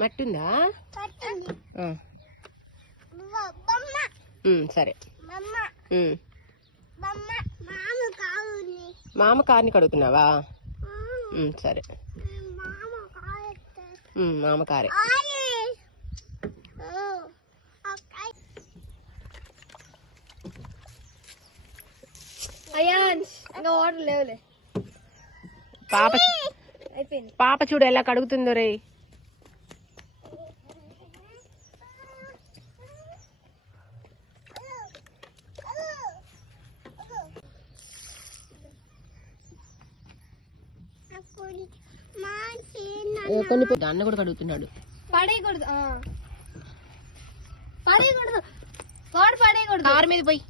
మట్టి ఉందా? సరే. మామ కార్ని కడుగుతున్నావా? సరే. మామ కారే. ఇంకా వాటర్ లేవులే. పాప చూడు ఎలా కడుగుతుందో రే. కొన్ని అన్న కూడా కడుగుతున్నాడు. పడేయకూడదు, పడేయకూడదు, వాడు పడేయకూడదు. కారు మీద పోయి.